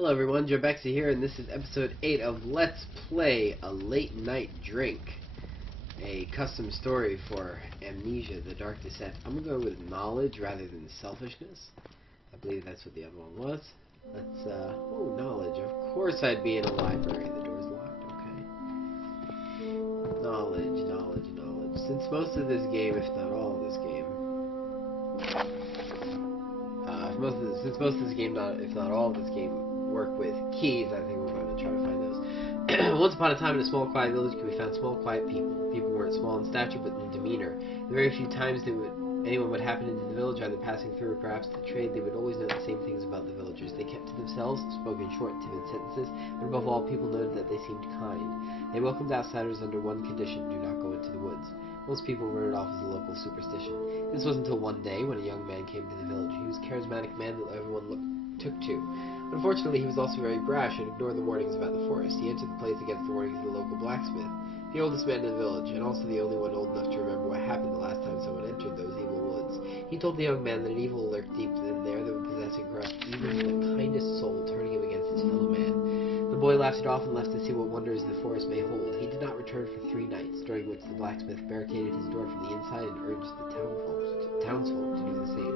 Hello everyone, Jobexi here, and this is episode 8 of Let's Play a Late Night Drink. A custom story for Amnesia, The Dark Descent. I'm going to go with knowledge rather than selfishness. I believe that's what the other one was. Let's, knowledge. Of course I'd be in a library. The door's locked, okay. Knowledge. Since most of this game, if not all of this game, since most of this game, if not all of this game, work with keys, I think we're going to try to find those. Once upon a time in a small quiet village could be found small quiet people. People weren't small in stature but in demeanor. The very few times anyone would happen into the village, either passing through or perhaps to trade, they would always know the same things about the villagers. They kept to themselves, spoke in short, timid sentences, but above all, people noted that they seemed kind. They welcomed outsiders under one condition: do not go into the woods. Most people wrote it off as a local superstition. This was until one day when a young man came to the village. He was a charismatic man that everyone took to. Unfortunately, he was also very brash and ignored the warnings about the forest. He entered the place against the warnings of the local blacksmith, the oldest man in the village, and also the only one old enough to remember what happened the last time someone entered those evil woods. He told the young man that an evil lurked deep in there that would possess and corrupt even the kindest soul, turning him against his fellow man. The boy laughed it off and left to see what wonders the forest may hold. He did not return for 3 nights, during which the blacksmith barricaded his door from the inside and urged the townsfolk to do the same.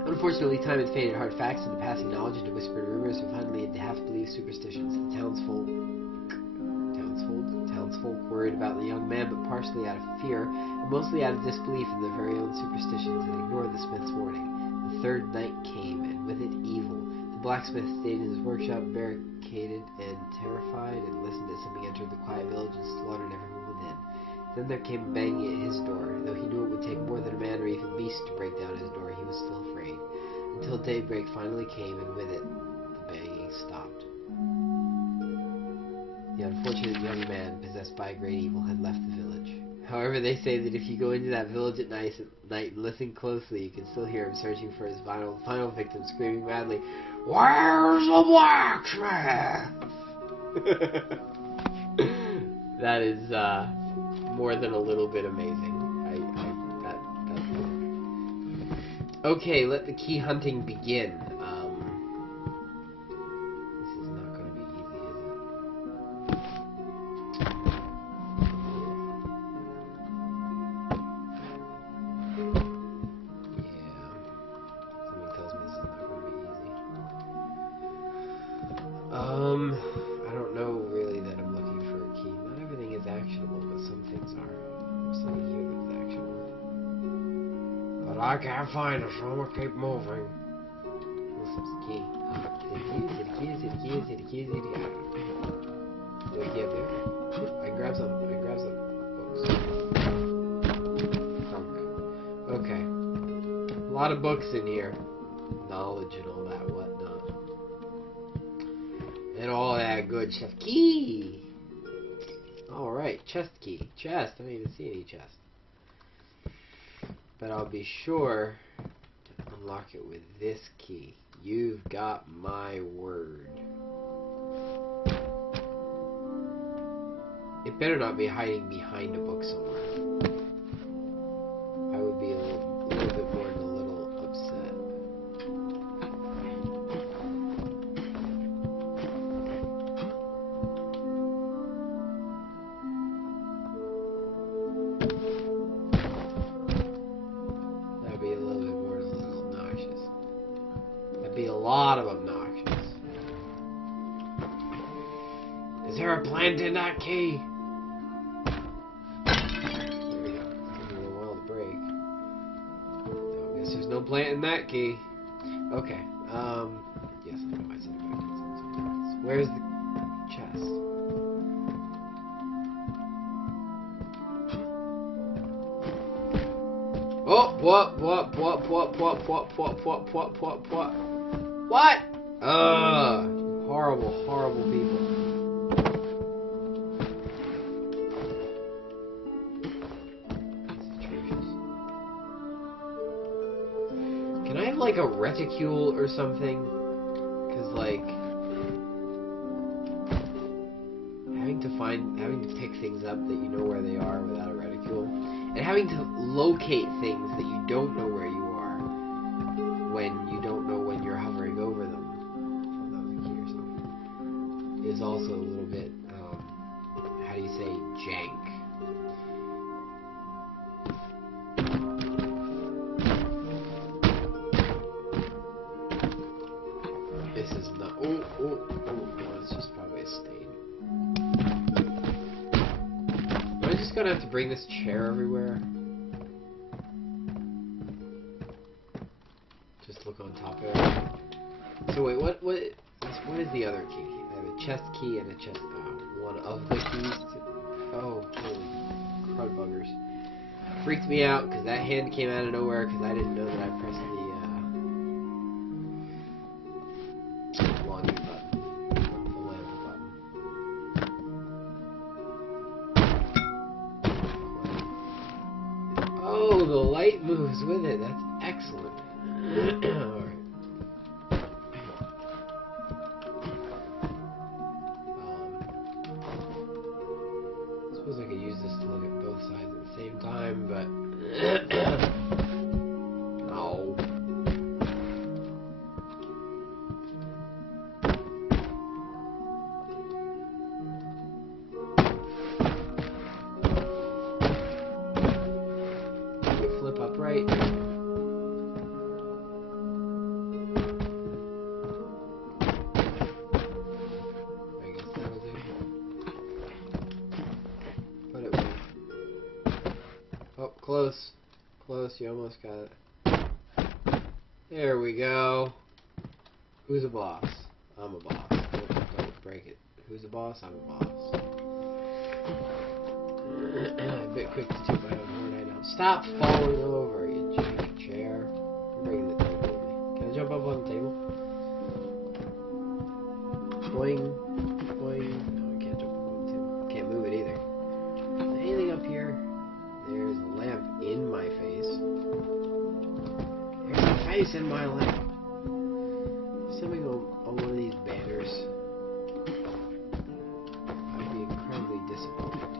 Unfortunately, time had faded hard facts into passing knowledge, into whispered rumors, and finally into half-believed superstitions. The townsfolk worried about the young man, but partially out of fear, and mostly out of disbelief in their very own superstitions, and ignored the smith's warning. The 3rd night came, and with it evil. The blacksmith stayed in his workshop, barricaded and terrified, and listened as something entered the quiet village and slaughtered everyone within. Then there came a banging at his door. Though he knew it would take more than a man or even beast to break down his door, he was still afraid. Until daybreak finally came, and with it, the banging stopped. The unfortunate young man, possessed by a great evil, had left the village. However, they say that if you go into that village at night and listen closely, you can still hear him searching for his final victim, screaming madly, "Where's the blacksmith?" That is, more than a little bit amazing. Okay, let the key hunting begin. This is not going to be easy, is it? Yeah. Something tells me this is not going to be easy. I don't know really that I'm looking for a key. Not everything is actionable, but some things are. There's something here that's actionable. But I can't find it, so I'm gonna keep moving. This is the key. Is it a key? Do I get there? I grab some books. Okay. A lot of books in here. Knowledge and all that whatnot. And all that good stuff. Key! Alright, chest key. Chest. I don't even see any chest. But I'll be sure to unlock it with this key. You've got my word. It better not be hiding behind a book somewhere. I would be a little bit more than a little upset. That'd be a little bit more than a little obnoxious. That'd be a lot of obnoxious. Is there a plant in that key? There we go. It's taking a little while to break. No, I guess there's no plant in that key. Okay. Yes, I know I said it backwards. Where's the chest? Oh, what? What? Horrible, horrible people. That's atrocious. Can I have, like, a reticule or something? Because, like, having to pick things up that you know where they are without a reticule, and having to locate things that you don't know where you are when you don't know when you're hovering over them. is also a little bit, how do you say, jank. This is not. Oh, it's just probably a stain. Am I just gonna have to bring this chair everywhere? Just look on top of it. So wait, what is the other key? I have a chest key and a chest. One of the keys. Oh, holy crud buggers! Freaked me out because that hand came out of nowhere because I didn't know that I pressed the laundry button, the lamp button. Oh, the light moves with it. That's excellent. Alright. I suppose I could use this to look at both sides at the same time, but no. You flip upright. Oh, close. Close, you almost got it. There we go. Who's a boss? I'm a boss. Don't break it. Who's a boss? I'm a boss. A bit quick to toot my own horn, I know. Stop falling over, you jank chair. I'm bringing the table with me. Can I jump up on the table? Boing. Boing. No, I can't jump up on the table. Can't move it either. Is there anything up here? There's a lamp in my face. There's a face in my lamp. Something on one of these banners. I'd be incredibly disappointed.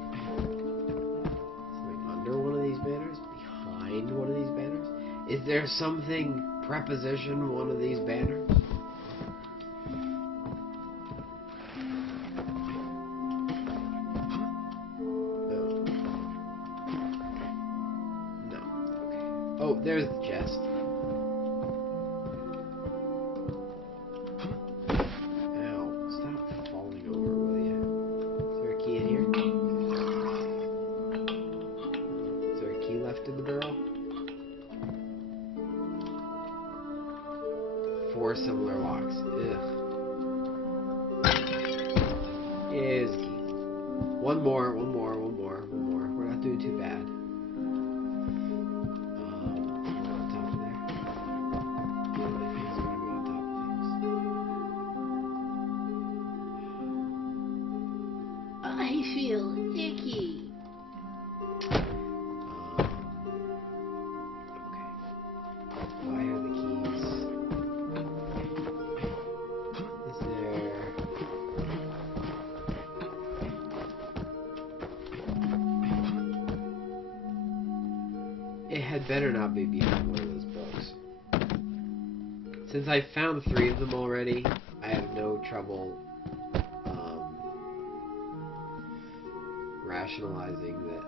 Something under one of these banners? Behind one of these banners? Is there something preposition one of these banners? Oh, there's the chest. Ow, stop falling over, will ya? Is there a key in here? Is there a key left in the barrel? 4 similar locks. Ugh. Here's the key. One more. We're not doing too bad. I feel icky. Okay. Why are the keys? Is there... It had better not be behind one of those books. Since I found 3 of them already, I have no trouble rationalizing that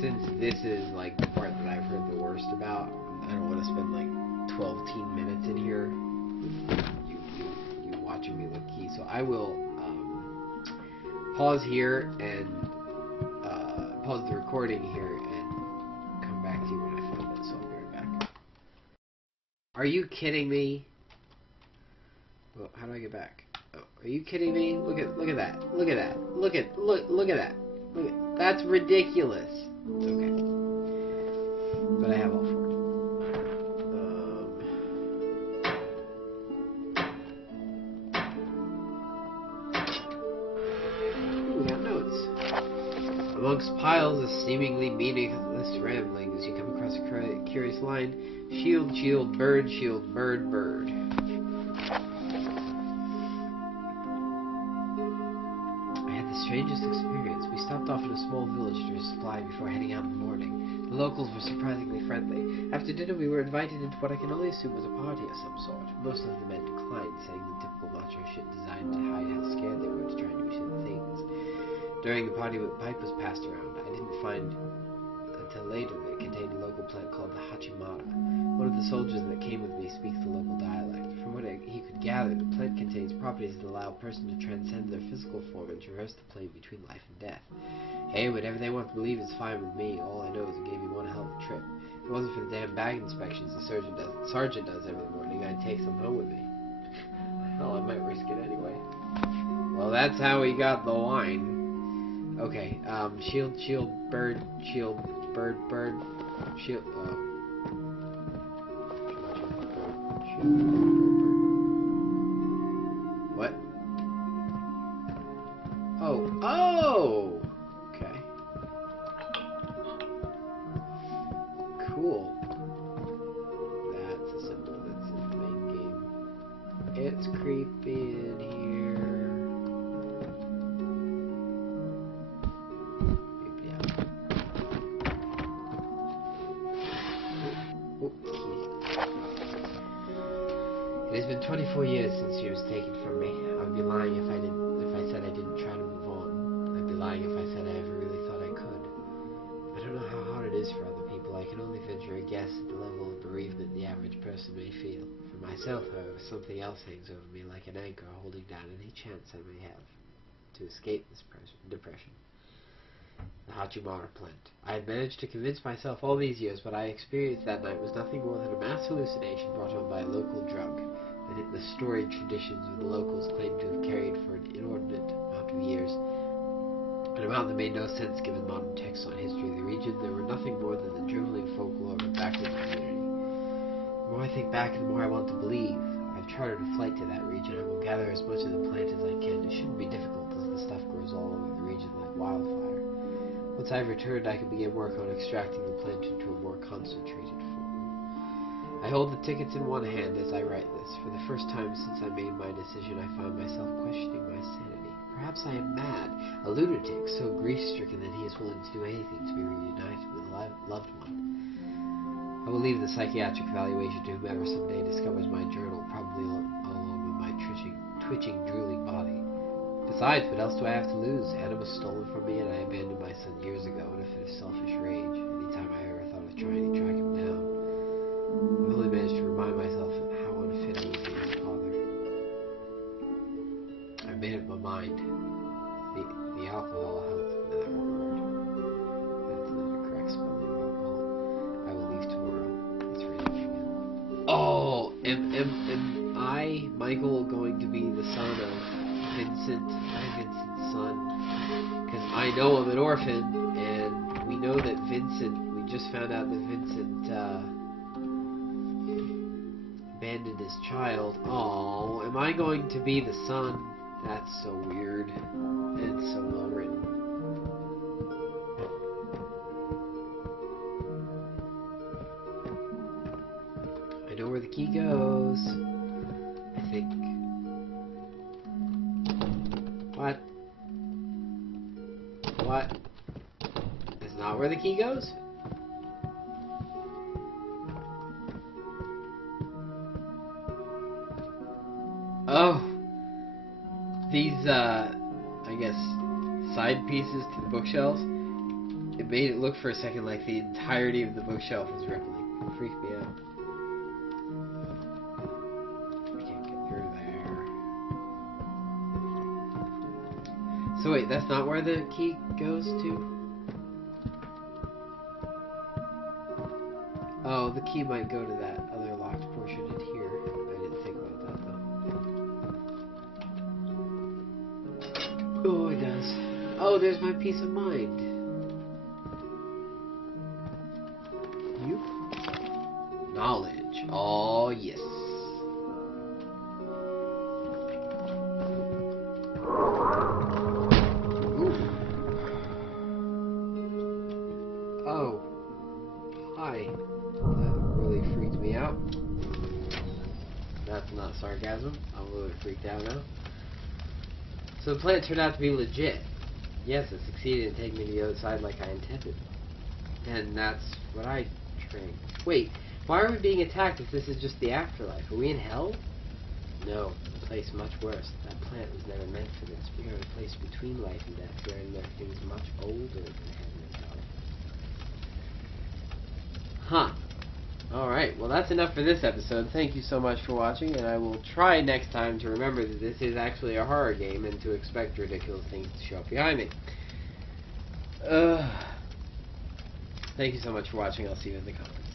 since this is like the part that I've heard the worst about, I don't want to spend like 12 minutes in here you watching me look keys. So I will pause here and pause the recording here and come back to you when I find it. So I'll be right back. Are you kidding me? Well, how do I get back? Oh, are you kidding me? Look at that. Look at that. Look at that. That's ridiculous. It's okay. But I have all 4. We got notes. Amongst piles of seemingly meaningless ramblings, you come across a curious line: shield, shield, bird, bird. Strangest experience. We stopped off in a small village to resupply before heading out in the morning. The locals were surprisingly friendly. After dinner, we were invited into what I can only assume was a party of some sort. Most of the men declined, saying the typical macho shit designed to hide how scared they were to try new things. During the party, a pipe was passed around. I didn't find until later that it contained a local plant called the hachimara. One of the soldiers that came with me speaks the local dialect. From what he could gather, the plant contains properties that allow a person to transcend their physical form and traverse the plane between life and death. Hey, whatever they want to believe is fine with me. All I know is it gave me one hell of a trip. If it wasn't for the damn bag inspections the sergeant does every morning, I'd take some home with me. Hell, I might risk it anyway. Well, that's how he got the wine. Okay, shield, bird, shield, bird, shield, What? Oh! Okay. Cool. That's a symbol that's in the main game. It's creepy in here. It has been 24 years since she was taken from me. I would be lying if I said I didn't try to move on. I'd be lying if I said I ever really thought I could. I don't know how hard it is for other people. I can only venture a guess at the level of bereavement the average person may feel. For myself, however, something else hangs over me like an anchor holding down any chance I may have to escape this depression. The Hachimara plant. I had managed to convince myself all these years what I experienced that night was nothing more than a mass hallucination brought on by a local drug, and the storied traditions of the locals claimed to have carried for an inordinate amount of years, an amount that made no sense given modern texts on history of the region. They were nothing more than the driveling folklore of a backward community. The more I think back, the more I want to believe. I've chartered a flight to that region. I will gather as much of the plant as I can. It shouldn't be difficult, as the stuff grows all over the region like wildfire. Once I've returned, I can begin work on extracting the plant into a more concentrated form. I hold the tickets in one hand as I write this. For the first time since I made my decision, I find myself questioning my sanity. Perhaps I am mad, a lunatic, so grief-stricken that he is willing to do anything to be reunited with a loved one. I will leave the psychiatric evaluation to whomever someday discovers my journal, probably along with my twitching, drooling body. Besides, what else do I have to lose? Anna was stolen from me, and I abandoned my son years ago in a fit of selfish rage. Anytime I ever thought of trying to track him down, I've only managed to remind myself of how unfit I was to be his father. I've made up my mind. The alcohol helped in that regard. That's not a correct spelling of alcohol. I will leave tomorrow. It's raining again. Oh, am I, Michael, going to be the son of Vincent, my Vincent's son, because I know I'm an orphan, and we know that we just found out that Vincent abandoned his child. Oh, am I going to be the son? That's so weird, and so well written. I know where the key goes, I think. What? What? That's not where the key goes? Oh. These, I guess, side pieces to the bookshelves. It made it look for a second like the entirety of the bookshelf was rippling. It freaked me out. I can't get through there. So wait, that's not where the key goes to? Oh, the key might go to that other locked portion in here. I didn't think about that though. Oh, it does. Oh, there's my peace of mind. You? Knowledge. Oh, yes. Oh. Hi. That really freaked me out. That's not sarcasm. I'm really freaked out now. So the plan turned out to be legit. Yes, it succeeded in taking me to the other side like I intended. And that's what I drink. Wait, why are we being attacked if this is just the afterlife? Are we in hell? No, a place much worse. That plant was never meant for this. We are in a place between life and death, wherein everything is much older than heaven and hell. Huh. Alright, well that's enough for this episode. Thank you so much for watching, and I will try next time to remember that this is actually a horror game and to expect ridiculous things to show up behind me. Thank you so much for watching. I'll see you in the comments.